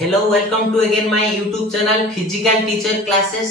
Hello welcome to again my YouTube channel physical teacher classes.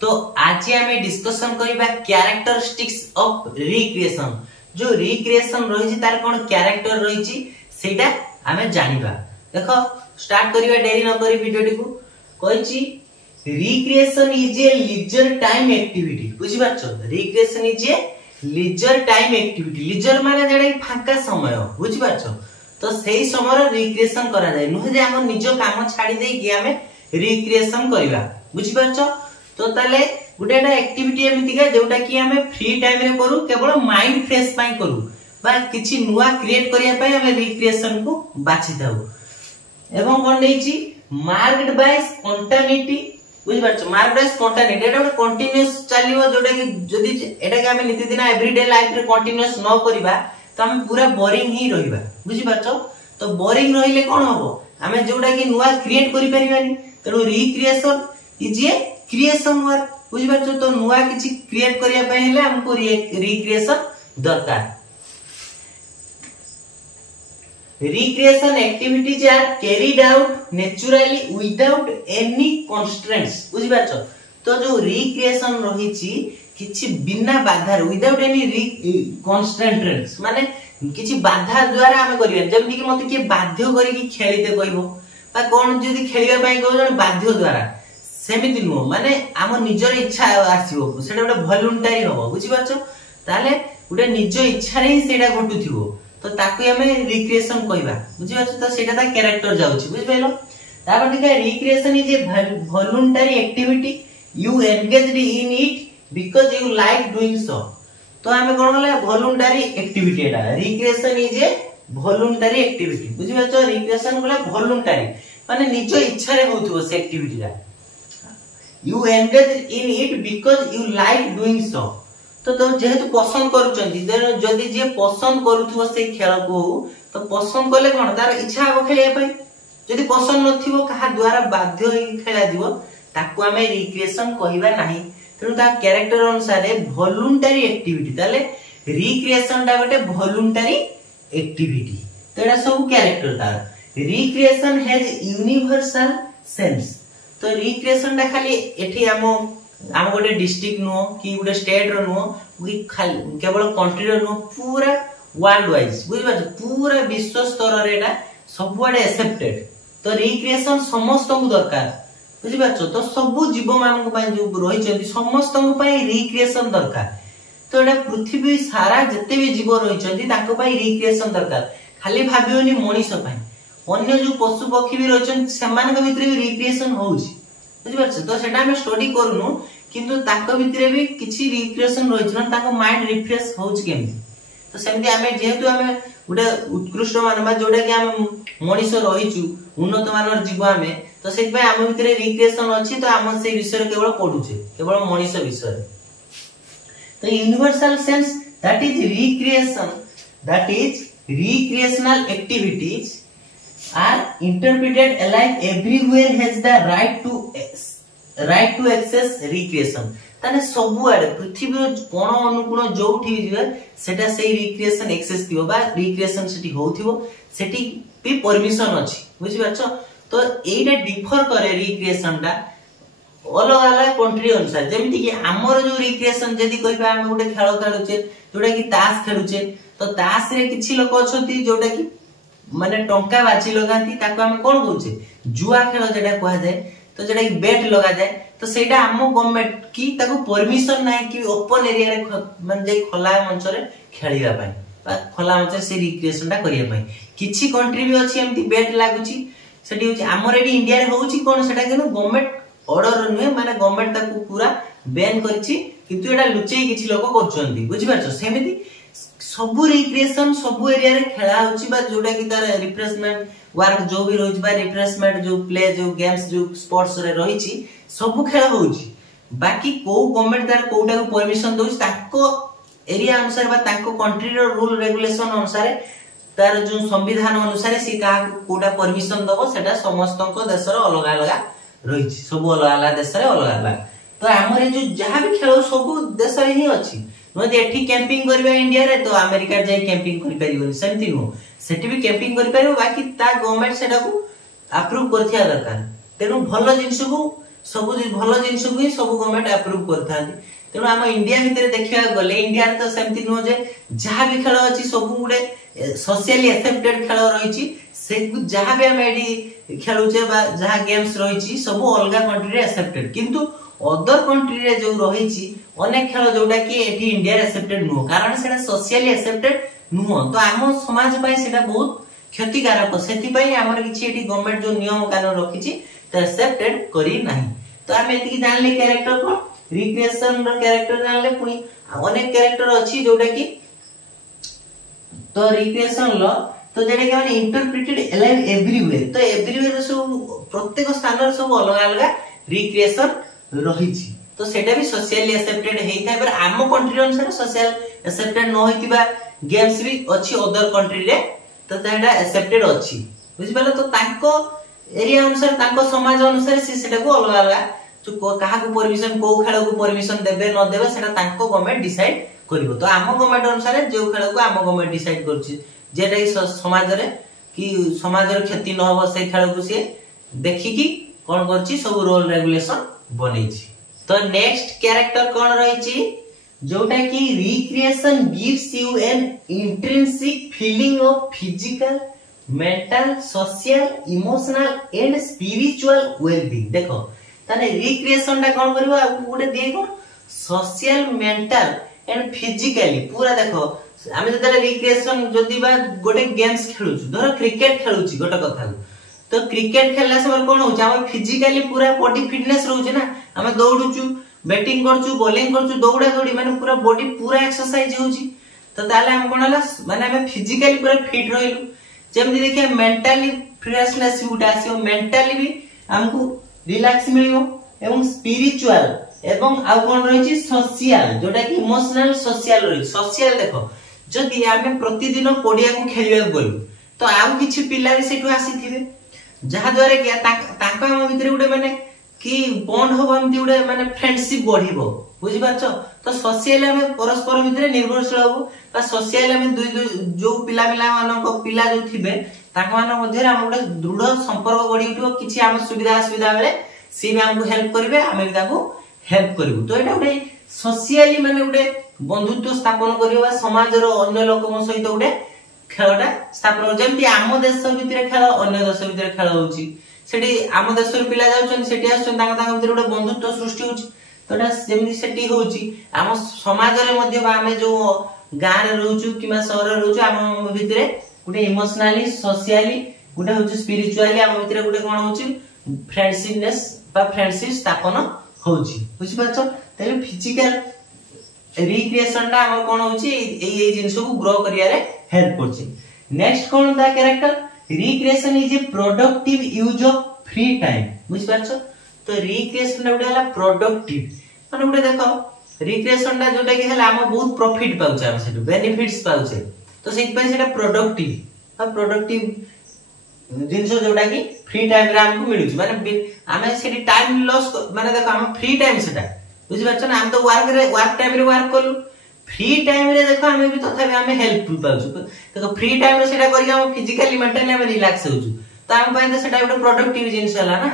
तो आज हमें discussion करबा कैरेक्टरिस्टिक्स ऑफ रिक्रिएशन। जो रिक्रिएशन रही तार कोन कैरेक्टर रही सेटा हमें जानिबा। देखो स्टार्ट करिवा देरी न करी वीडियो को कहिची recreation is a leisure time activity. बुझि पाछो recreation is a leisure time activity. Leisure माने जेडा फांका समय बुझि पाछो। तो सही समय रिक्रिएशन करा जाय नुहे जे हम निज काम छाडी दे कि हमें रिक्रिएशन करबा। बुझि पाछो। तो ताले गुटेटा एक्टिविटी एमितिका जोटा कि हमें फ्री टाइम रे करू केवल माइंड फ्रेश पई करू बा किछि नुवा क्रिएट करिया पई हमें रिक्रिएशन को बाछि दाउ। एवं कोन देछि मार्क्ड बाय स्पॉन्टेनिटी। बुझि पाछो मार्क्ड बाय स्पॉन्टेनिटी एटा कंटीन्यूअस चलिबो जोटा कि जदी एटा कि हमें नितिदिन एवरीडे लाइफ रे कंटीन्यूअस न करबा तो हम पूरा बोरिंग ही रहिबा। बुझि पाछो। तो बोरिंग रहिले कोन होबो हमें जोटा कि नुवा क्रिएट करि परिबानी। तेनु recreation is a creation work. बुझि पाछो। तो नुवा किछि क्रिएट करिया पय हेले हमको रिक्रिएशन दरकार। Recreation activities are carried out naturally without any constraints. बुझि पाछो। तो जो रिक्रिएशन रहिछि किछि बिना बाधा विदाउट एनी कंस्ट्रेंट्स माने किछि बाधा द्वारा हम करिया। जेमति कि मते के बाध्य करी कि खेलिते कहबो बा कोन जदी खेलिबा पय कहबो जण बाध्य द्वारा सेमिति नो माने हम निजर इच्छा आसीबो सेटा गोटे वॉलंटरी होबो। बुझि पाछो। ताले गोटे निज इच्छा रे सेटा घटुथिबो तो ताकू हमें रिक्रिएशन कहबा। बुझि पाछो। तो सेटा ता कैरेक्टर जाउछि। बुझि पाइलो। तापर देखा recreation is A voluntary activity you engaged in it because you like doing so. तो हमें कोन होला voluntary activity Etah. Recreation is A voluntary activity. बुझि पाछो। रिक्रिएशन बोला वॉलंटरी माने निज इच्छा रे होथुबो से एक्टिविटी रा। You engage in it because you like doing so. तो जेहेतु पसंद करूचंती जदी जे पसंद करूथुबो से खेल को तो पसंद करले कोन तार इच्छा हो खेलिया पय। जदी पसंद नथिबो कहा द्वारा बाध्य होई खेला दिबो ताकू हमें रिक्रिएशन कहिबा नाही। तेनु ता कैरेक्टर अनुसार वॉलंटरी एक्टिविटी ताले रिक्रिएशन ता गोटे वॉलंटरी एक्टिविटी। तो एटा सब कैरेक्टर तार। Recreation has universal sense. तो रिक्रिएशन ता खाली एठी हम गोटे डिस्ट्रिक्ट नो कि गोटे स्टेट रो नो कि केवल कंट्री रो नो पूरा वर्ल्ड वाइज। बुझि पाछ पूरा विश्व स्तर रे एटा सबुआडे एक्सेप्टेड। तो रिक्रिएशन समस्त को दरकार। बुझि पाछो। तो सब जीव मान को पय जो रहि छथि समस्त को पय रिक्रिएशन दरकार। तो एटा पृथ्वी सारा जते भी जीव रहि छथि ताको पय रिक्रिएशन दरकार। खाली भाबियोनी मनीष पय अन्य जो पशु पक्षी भी रहि छथि समान के भितरे भी रिक्रिएशन होउछि। बुझि पाछो। तो सेटा हम स्टडी करनु किंतु ताको भितरे भी किछि रिक्रिएशन रहि छन ताको माइंड रिफ्रेश होउछि केमि। तो सेमति हमें जेहेतु हमें गोटे उत्कृष्ट मानबा जोडा कि हम मनीष रहिछु उन्नत मानर जीव हमें तो सेति पय हम भितरे रिक्रिएशन अछि। तो हम से विषय केवल पढुछे केवल मनीष विषय। तो universal sense that is recreation that is recreational activities are interpreted alike everywhere has the right to access recreation। ताने सबु आडे पृथ्वी कोन अनुकूल जोठी जिवे सेटा सेही रिक्रिएशन एक्सेस दियो बा रिक्रिएशन सेठी होथिबो सेठी भी परमिशन अछि। बुझि पाछो। तो एटा डिफर करे रिक्रिएशन ता अलग अलग कंट्री अनुसार। जेमिति कि हमर जो रिक्रिएशन जदी कहबा हम गोटे खेल खेलुचे जोटा कि ताश खेलुचे तो ताश रे किछि लोक अछंती जोटा कि माने टंका बाची लगाती ताको हम कोन कहूचे जुआ खेल जेटा कहा जाय। तो जेटा कि बेट लगा जाय तो सेटा हम गवर्नमेंट की ताको परमिशन नाही कि ओपन एरिया रे माने जे खोला मंच रे खेलिबा पय बा खोला मंच से रिक्रिएशन ता करिया पय। किछि कंट्री भी अछि एम्ति बेट लागुची सेठी होची हमर एडी इंडिया रे होची कोन सेटा कि गवर्नमेंट ऑर्डर नुहे माने गवर्नमेंट ताको पूरा बैन करछि किंतु एटा लुचेई किछि लोक करछंती। बुझि पाछो। सेमिति सब रिक्रिएशन सब एरिया रे खेला होची बा जोटा कि तार रिफ्रेशमेंट वर्क जो भी रहिछ बा रिफ्रेशमेंट जो प्ले जो गेम्स जो स्पोर्ट्स रे रहिछि सब खेला होची। बाकी को गवर्नमेंट तार कोटा को परमिशन दोछि ताको एरिया अनुसार बा ताको कंट्री रो रूल रेगुलेशन अनुसार तार जो संविधान अनुसार सी का कोटा परमिशन दबो सेटा समस्त को देश रो अलग अलग रहिछि। सब अलग अलग देश रे अलग अलग। तो हमरे जो जहां भी खेल सब देश रे ही अछि। नो एठी कैंपिंग करबा इंडिया रे तो अमेरिका जाय कैंपिंग करि परिबो सेमति नो सेठी भी कैंपिंग करि परिबो बाकी ता गवर्नमेंट सेटा को अप्रूव करथिया दरकार तेनु भलो जिंस को सब भलो जिंस को ही सब गवर्नमेंट अप्रूव करथांती तेनु हम इंडिया भितर देखिया गले इंडिया तो सेमती नो जे जहा भी खेल अछि सब गुडे सोशली एक्सेप्टेड खेल रहिछि से जहा भी हम एडी खेलुचे बा जहा गेम्स रहिछि सब अलगा कंट्री रे एक्सेप्टेड किंतु अदर कंट्री रे जो रहिछि अनेक खेल जोटा कि एठी इंडिया रे एक्सेप्टेड नो कारण सेटा सोशली एक्सेप्टेड नो तो आम समाज पय सेटा बहुत क्षतिकारक सेति पय हमर किछि एठी गवर्नमेंट जो नियम कानून रखिछि त एक्सेप्टेड करी नाही तो हम एति की जानले कैरेक्टर को रिक्रिएशन रो कैरेक्टर जानले पुनी अनेक कैरेक्टर अछि जोटा कि तो रिक्रिएशन लो तो जेडे के माने इंटरप्रेटेड अलाइव एवरीवेयर तो एवरीवेयर सब प्रत्येक स्थान रे सब अलग अलग रिक्रिएशन रहिछि तो सेटा भी सोशली एक्सेप्टेड हेइ थाय पर आम कंट्री अनुसार सोशल एक्सेप्टेड न होइतिबा गेम्स भी अछि अदर कंट्री रे तो सेटा एक्सेप्टेड अछि बुझि पालो तो ताको एरिया अनुसार ताको समाज अनुसार से सेटा को अलग अलग जो कहा को परमिशन को खेल को परमिशन देबे न देबे सेटा ताको गवर्नमेंट डिसाइड करिवो तो आम गवर्नमेंट अनुसार जो खेल को आम गवर्नमेंट डिसाइड करछि जेटा समाज रे कि समाज रे क्षति न हो से खेल को से देखि कि कोन करछि सब रूल रेगुलेशन बनेछि तो नेक्स्ट कैरेक्टर कोन रहिछि जोटा कि recreation gives you N intrinsic feeling of physical mental social emotional and spiritual wellbeing देखो ताने रिक्रिएशन ता कोन करबो आ गुटे दिए कोन सोशल मेंटल एंड फिजिकली पूरा देखो आमे जते रिक्रिएशन जदी बा गोटे गेम्स खेलुछु धर क्रिकेट खेलुछि गोटे कथा तो क्रिकेट खेलला समय कोन होछ हम फिजिकली पूरा बॉडी फिटनेस रहउछ ना हम दौड़ुछु बैटिंग करछु बॉलिंग करछु दौड़ा दौड़ी माने पूरा बॉडी पूरा एक्सरसाइज होउछि तो ताले हम कोन हला माने हम फिजिकली पूरा फिट रहिलु जेमति देखिए मेंटली फ्रेशनेस गुटा आसीओ मेंटली भी हमको रिलैक्स मिलियो एवं स्पिरिचुअल एवं आ कोन रहिछि सोशल जोटा कि इमोशनल सोशल रहि सोशल देखो जदी आमे प्रतिदिन पडिया को खेलिया गलु तो आउ किछि पिला भी सेठु आसीथिबे जहा द्वारा कि ताका हम भितरे गुटे माने कि बॉन्ड हो हमति गुटे माने फ्रेंडशिप बढ़िबो बुझि पाछो तो सोशल हम परस्पर भितरे निर्भरशील होबो बा सोशल हम जो पिला मानन को पिला जो थिबे ताका मान मध्ये हम गुटे दृढ़ संपर्क गढि उठिबो किछि हम सुविधा बेले सी भी हमको हेल्प करिवे हमें भी ताको हेल्प करिवो तो एटा गुटे सोशली माने गुटे बंधुत्व स्थापन करिवा समाज रो अन्य लोक सहित गुटे खेलटा स्थापन जेमति आम देश भितरे खेल अन्य देश भितरे खेल होउची सेठी आम देश रो पिला जाउछन सेठी आछन ताका भितरे गुटे बंधुत्व सृष्टि होउची तोटा जेमति सेठी होउची आम समाज रे मध्ये बा हमें जो गां रे रहउछु किमा शहर रे रहउछु आम भितरे गुटे इमोशनली सोशली गुटे होउची स्पिरिचुअली आम भितरे गुटे कोन होउची फ्रेंडशिपनेस बा फ्रेंडशिप स्थापन होउची बुझि पाछो तले फिजिकल रिक्रिएशन ता हमर कोन होउची एई जिंस को ग्रो करिया रे हेल्प करची नेक्स्ट कोन दा character recreation is A productive use of free time बुझि पाछो तो रिक्रिएशन उडा हला प्रोडक्टिव माने उडे देखो रिक्रिएशन ता जोटा कि हला हम बहुत प्रॉफिट पाउछ हम सेटु बेनिफिट्स पाउछ तो सेट पय सेटा प्रोडक्टिव और प्रोडक्टिव जिंस जोटा कि फ्री टाइम रे हमको मिलुछ माने हमें सेठी टाइम लॉस माने देखो हम फ्री टाइम सेटा बुझि पाछो ना हम तो वर्क टाइम रे वर्क करलु फ्री टाइम रे देखो हमें भी तथापि हमें हेल्प पाउछु देखो फ्री टाइम रे सेटा करिया हम फिजिकली मेंटली हम रिलैक्स होउछु तो हम पय तो सेटा एक प्रोडक्टिव जिंस हला ना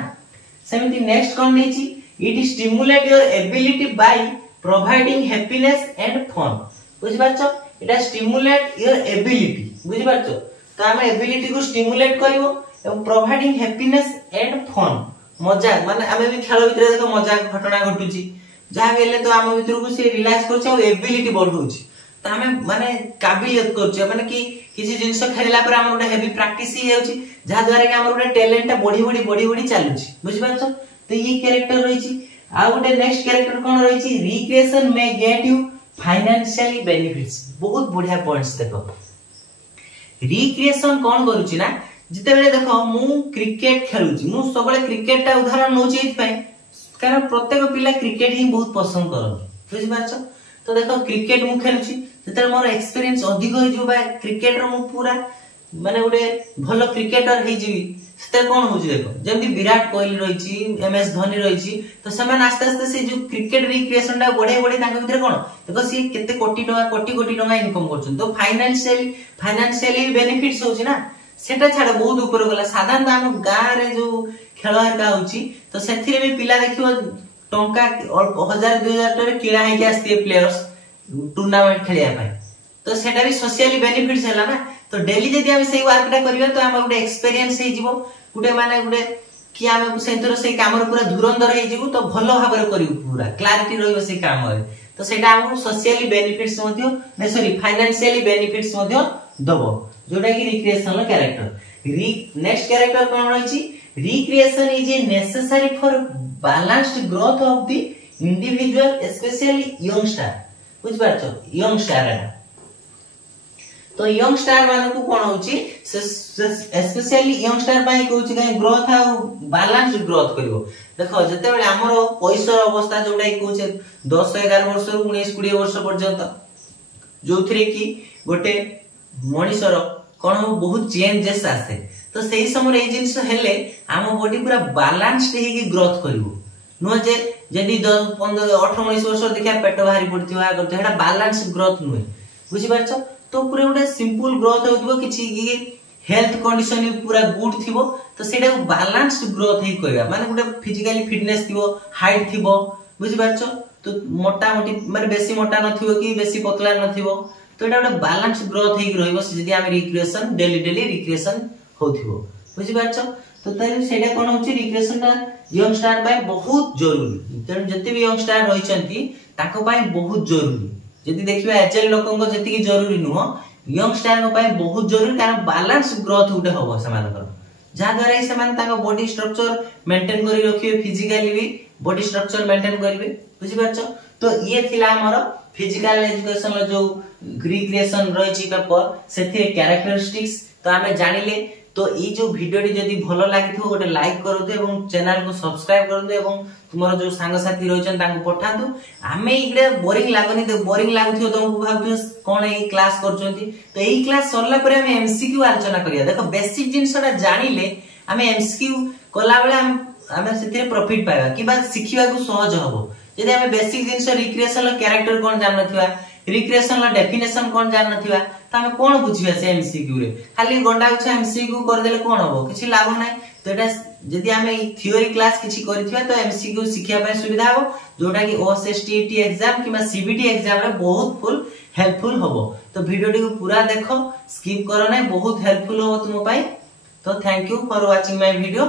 सेमिति नेक्स्ट कोन नेछि it stimulate your ability by providing happiness and fun बुझि पाछो एटा स्टिमुलेट योर एबिलिटी बुझि पाछो तो हम एबिलिटी को स्टिमुलेट करिवो एवं प्रोवाइडिंग हैप्पीनेस एंड फन मजाक माने हमें भी खेल भितर देखो मजाक घटना घटुची जहा गेले तो हम भितर को से रिलैक्स करछ और एबिलिटी बढ़उची तो हमें माने काबिलियत करछ माने कि किसी जिंस खेलला पर हम उडे हेवी प्रैक्टिस ही हेउची जहा द्वारा कि हम उडे टैलेंट बढ़ी चलुची बुझि पाछो तो ये कैरेक्टर रहिची आ उडे नेक्स्ट कैरेक्टर कोन रहिची recreation may get you financially benefits बहुत बढ़िया पॉइंट्स देखो रिक्रिएशन कोन करूची ना जिते बेले देखो मु क्रिकेट खेलुची मु सबले क्रिकेट ता उदाहरण नउची एत पय कारण प्रत्येक पिला क्रिकेट ही बहुत पसंद करन बुझि पाछो तो देखो क्रिकेट मु खेलुची जते मोर एक्सपीरियंस अधिक होई जो बा क्रिकेट रो मु पूरा माने उडे भलो क्रिकेटर हे जीवी सेते कोन होची देखो जेमति विराट कोहली रहिची एमएस धोनी रहिची तो समान आस्ते आस्ते से जो क्रिकेट रिक्रिएशन ता बढे तांग भितर कोन देखो सी केते कोटी टका इनकम करछन तो फाइनेंशियली बेनिफिट्स होची ना सेटा छाड़ बहुत ऊपर गला साधारण आम गाँव रे जो खेल हरका होची तो सेथिरे भी पिला देखियो टंका 1000-2000 टरे किणा हेके आस्ते प्लेयर्स टूर्नामेंट खेलिया पाए तो सेटा भी सोशली बेनिफिट्स हैला ना तो डेली जदी हम सेही वर्कटा करियो तो हम गुटे एक्सपीरियंस हे जीवो गुटे माने गुटे कि हम सेंटर से काम पूरा धुरंधर हे जीवो तो भलो भाबरे करियो पूरा क्लैरिटी रहियो से काम रे तो सेटा हम सोशली बेनिफिट्स मध्य नै सॉरी फाइनेंशियली बेनिफिट्स मध्य दबो जोटा कि रिक्रिएशनल कैरेक्टर नेक्स्ट कैरेक्टर कोन रहिछि recreation is a necessary for balanced growth of the individual specially youngster बुझ पाछो यंगस्टर तो यंगस्टर मान को कोन होची स्पेशली यंगस्टर पाई कहूची काई ग्रोथ आ बैलेंस्ड ग्रोथ करिवो देखो जते बेले हमरो पैसर अवस्था जोडा कहूचे 10-11 वर्ष रु 19-20 वर्ष पर्यंत जोथरे की गोटे मनीषर कोन बहुत चेंजेस आसे तो सही समय ए जिंस हेले हम बॉडी पूरा बैलेंस्ड हे की ग्रोथ करिवो नो जे जदी 10 15 18 19 वर्ष देखा पेट बाहरी पड़थिवा करतो हेडा बैलेंस ग्रोथ नुय बुझि पाछो तो पूरा गोटे सिंपल ग्रोथ होतबो किछि हेल्थ कंडीशन पूरा गुड थिबो तो सेटा बैलेंस्ड ग्रोथ ही कहबा माने गोटे फिजिकली फिटनेस थिबो हाइट थिबो बुझि पाछो तो मोटा मोटी माने बेसी मोटा नथिबो कि बेसी पतला नथिबो तो एटा गोटे बैलेंस्ड ग्रोथ ही रहइबो जदी हम रिक्रिएशन डेली रिक्रिएशन होथिबो बुझि पाछो तो तारे सेटा कोन होछि रिक्रिएशन ता यंगस्टर बाय बहुत जरूरी तन जते भी यंगस्टर रहिचंती ताको पाई बहुत जरूरी जदी देखिबा एचएल लोकन को जति की जरूरी नुहो यंगस्टर को पाई बहुत जरूरी कारण बैलेंस ग्रोथ उठे होबो समानकर जा द्वारा से मान ताको बॉडी स्ट्रक्चर मेंटेन करी रखिबे फिजिकली भी बॉडी स्ट्रक्चर मेंटेन करिवे बुझि पाछो तो ये थिला हमर फिजिकल एजुकेशन जो रिक्रिएशन रहिछि पेपर सेथि कैरेक्टरिस्टिक्स तो हमें जानिले तो ई जो वीडियोटी जदी भलो लागिथो गोटे लाइक करदो एवं चैनल को सब्सक्राइब करदो एवं तुमरो जो संग साथी रहिछन तांको पठादो आमे इगडे बोरिंग लागोनी तो बोरिंग लागुथियो तुमको भाबथियो कोन ए क्लास करचंती तो एई क्लास सरला परे हमें एमसीक्यू आलोचना करिया देखो बेसिक जिंसटा जानिले हमें एमसीक्यू कोला बेले हमें सेते प्रॉफिट पाइबा कि बा सिखिबा को सहज हबो जदी हमें बेसिक जिंस रिक्रिएशनल कैरेक्टर कोन जान नथिबा रिक्रिएशनल डेफिनेशन कोन जान नथिबा त हमें कोन बुझिबा से एमसीक्यू रे खाली गंडा उछा एमसीक्यू कर देले कोन हबो किछि लाभ नै तो एटा जदी हमें थ्योरी क्लास किछि करिथिबा तो एमसीक्यू सिखिया पय सुविधा हो जोटा कि ओएसएसटीटी एग्जाम किबा सीबीटी एग्जाम रे बहुत फुल हेल्पफुल हबो तो वीडियोटी को पूरा देखो स्किप करो नै बहुत हेल्पफुल हो तुम पय तो thank you for watching my video.